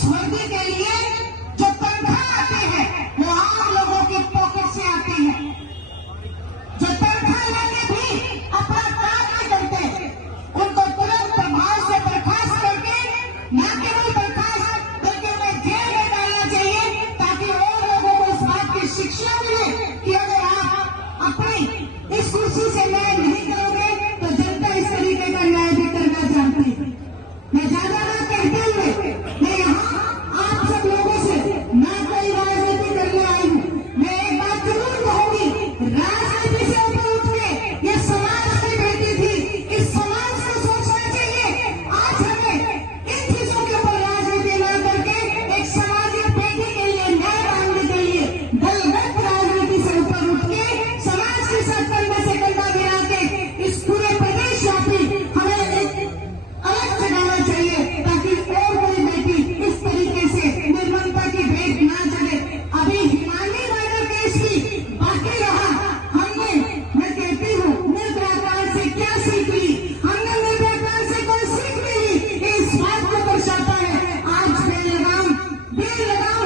उस वर्दी के लिए जो तनख्वाह आते हैं वो आम लोगों के पॉकेट से आते हैं, जो तनख्वाह लेके भी अपना काम नहीं करते, उनको तुरंत प्रभाव से बर्खास्त करके न केवल बर्खास्त बल्कि उन्हें जेल में डालना चाहिए, ताकि और लोगों को इस बात की शिक्षा मिले कि अगर आप अपनी इस कुर्सी से न्याय नहीं करोगे तो जनता इस तरीके का न्याय भी करना चाहती है। मैं ज्यादा ना कहते हुए मैं यहाँ आप सब लोगों से ना कोई राजनीति करने आई हूँ, मैं एक बात जरूर कहूंगी, राजनीति से ऊपर उठ के ये समाज की बेटी थी, इस समाज को सोचना चाहिए। आज हमें इन चीजों के ऊपर राजनीति न करके एक समाज बेटी के लिए न्याय मांगने के लिए दलगत राजनीति से ऊपर उठ के समाज के साथ कंधे से कंधा मिला के इस पूरे प्रदेश व्यापी हमें एक अलग जगाना चाहिए, ताकि और कोई बेटी इस तरीके से निर्ममता की भेंट ना चढ़े। अभी हिमानी मर्डर केस भी बाकी रहा, हमने, मैं कहती हूँ, निर्भयाकांड से क्या सीख ली? हमने निर्भयाकांड से कोई सीख नहीं ली। इस बात को दर्शाता है आज बेलगाम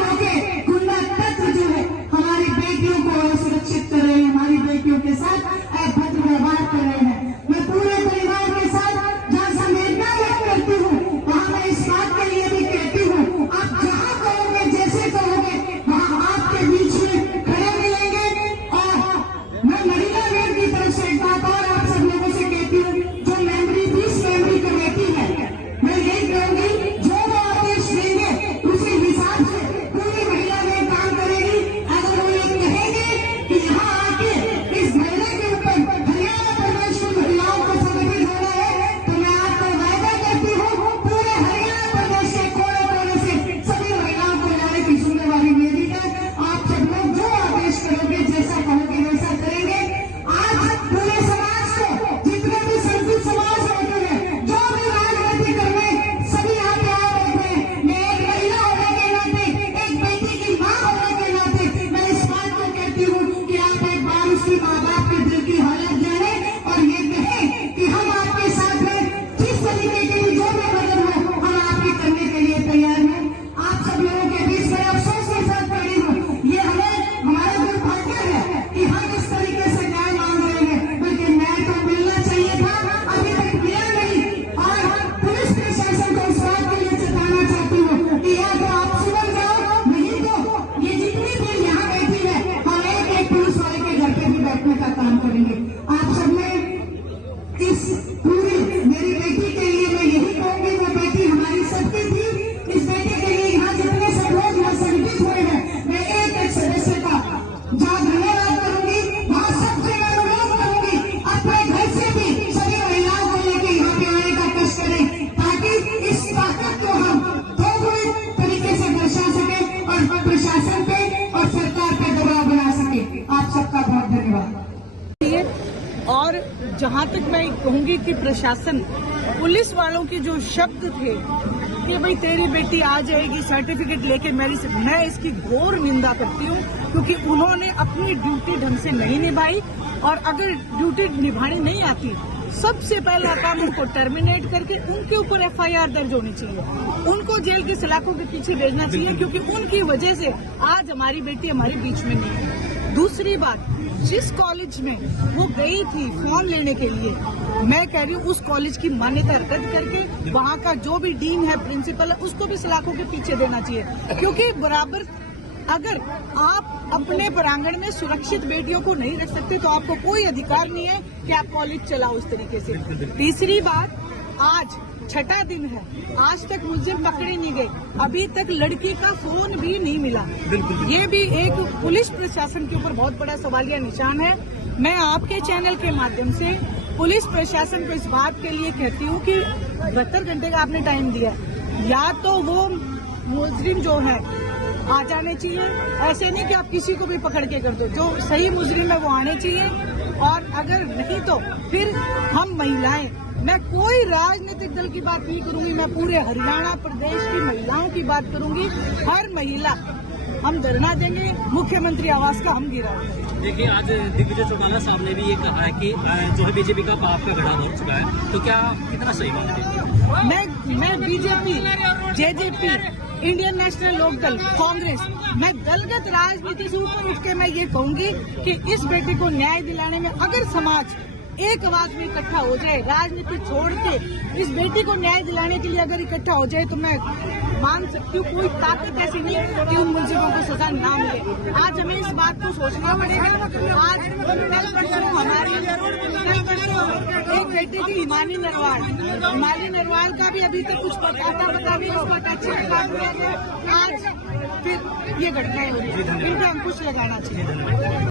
होके गुंडा तत्व जो है हमारी बेटियों को असुरक्षित कर रहे हैं, हमारी बेटियों के साथ अभद्र व्यवहार कर रहे हैं। मैं पूरे परिवार के साथ जहाँ संवेदना व्यक्त करती हूँ वहाँ मैं इस बात के लिए भी कहती हूँ, आप जहाँ कहोगे, जैसे कहोगे, वहाँ आपके बीच में खड़े मिलेंगे। और मैं महिला गेट की तरफ से एक बात और आप सब लोगों से कहती हूँ, जो मेमोरी 20 मेमोरी कमेटी है, मैं यही कहूंगी, जो वो आदेश देंगे उसी हिसाब से पूरी महिला गेट काम करेगी। अगर वो ये कहेंगे कि यहाँ आके इस महिला के ऊपर हरियाणा प्रदेश की महिलाओं को संगठित होना है, तो मैं आपको वायदा करती हूँ पूरे हरियाणा प्रदेश के कोने कोने से सभी महिलाओं को लाने की जिम्मेवारी मेरी है। आप सब लोग जो आदेश करोगे, जैसा कहोगे वैसा करेंगे। आज पूरे समाज को, जितने भी संस्कृत समाज होते हैं, जो भी राजनीति कर रहे हैं, सभी यहाँ पे आ बैठे हैं। मैं एक महिला होने के नाते, एक बेटी की माँ होने के नाते मैं इस बात को कहती हूँ कि आप एक बार उसकी माँ बाप के दिल की हालत जाने और ये कहें कि हम आपके साथ हैं, जिस तरीके के लिए जो भी मदद हो हम आपकी करने के लिए तैयार हैं। आप सब लोगों के बीच में अफसोस के साथ खड़ी हूँ, ये हमारा दुर्भाग्य है कि हम इस तरीके से न्याय मांग रहे हैं, बल्कि न्याय तो मिलना चाहिए था, अभी तक मिला नहीं। और पुलिस प्रशासन को इस बात के लिए चेताना चाहती हूँ कि या तो आप सुधर जाओ, नहीं तो ये जितनी भी यहाँ बैठी है हम एक पुलिस वाले के घर पे भी बैठने का काम करेंगे। आप सबने इस पूरी मेरी बेटी के लिए मैं यही कहूंगी, वो बेटी हमारी सबकी थी, इस बेटी के लिए यहाँ जितने सब लोग यहाँ संगठित हुए हैं, मैं एक सदस्य का जहाँ धन्यवाद करूंगी, वहाँ सबसे मैं अनुरोध करूंगी अपने घर से भी सभी महिलाओं को लेकर यहाँ पे आने का कष्ट करें, ताकि इस ताकत को हम दोगुने तरीके से दर्शा सके और प्रशासन पे और सरकार पे दबाव बना सके। आप सबका बहुत धन्यवाद। और जहां तक मैं कहूंगी कि प्रशासन, पुलिस वालों के जो शब्द थे कि भाई तेरी बेटी आ जाएगी सर्टिफिकेट लेके, मैं इसकी घोर निंदा करती हूँ, क्योंकि उन्होंने अपनी ड्यूटी ढंग से नहीं निभाई। और अगर ड्यूटी निभानी नहीं आती, सबसे पहला काम उनको टर्मिनेट करके उनके ऊपर FIR दर्ज होनी चाहिए, उनको जेल की सलाखों के पीछे भेजना चाहिए, क्योंकि उनकी वजह से आज हमारी बेटी हमारे बीच में नहीं है। दूसरी बात, जिस कॉलेज में वो गई थी फॉर्म लेने के लिए, मैं कह रही हूँ उस कॉलेज की मान्यता रद्द करके वहाँ का जो भी डीन है, प्रिंसिपल है, उसको भी सलाखों के पीछे देना चाहिए। क्योंकि बराबर अगर आप अपने प्रांगण में सुरक्षित बेटियों को नहीं रख सकते तो आपको कोई अधिकार नहीं है कि आप कॉलेज चलाओ उस तरीके से। तीसरी बात, आज छठा दिन है, आज तक मुलजिम पकड़े नहीं गए, अभी तक लड़की का फोन भी नहीं मिला। ये भी एक पुलिस प्रशासन के ऊपर बहुत बड़ा सवालिया निशान है। मैं आपके चैनल के माध्यम से पुलिस प्रशासन को इस बात के लिए कहती हूँ कि 72 घंटे का आपने टाइम दिया, या तो वो मुजरिम जो है आ जाने चाहिए, ऐसे नहीं कि आप किसी को भी पकड़ के कर दो, जो सही मुजरिम है वो आने चाहिए। और अगर नहीं तो फिर हम महिलाएं, मैं कोई राजनीतिक दल की बात नहीं करूंगी, मैं पूरे हरियाणा प्रदेश की महिलाओं की बात करूंगी। हर महिला हम धरना देंगे, मुख्यमंत्री आवास का हम गिरा देंगे। देखिए, आज दिग्विजय चौटाला साहब ने भी ये कहा है कि जो है बीजेपी का पाप का गड़ा हो चुका है, तो क्या कितना सही बात है? मैं BJP, JJP Indian National Lokdal, Congress, मैं दलगत राजनीति से ऊपर उठ के मैं ये कहूंगी कि इस बेटे को न्याय दिलाने में अगर समाज एक आवाज में इकट्ठा हो जाए, राजनीति छोड़ के इस बेटी को न्याय दिलाने के लिए अगर इकट्ठा हो जाए, तो मैं मान सकती हूँ कोई ताकत ऐसी नहीं कि उन मुलजिमों को सजा ना मिले। आज हमें इस बात को सोचना पड़ेगा। आज कल परसों एक बेटी थी हिमानी नरवाल का भी अभी तक कुछ पता नहीं, उसका टच आज फिर ये घटनाएं हो रही है। इन पर अंकुश लगाना चाहिए।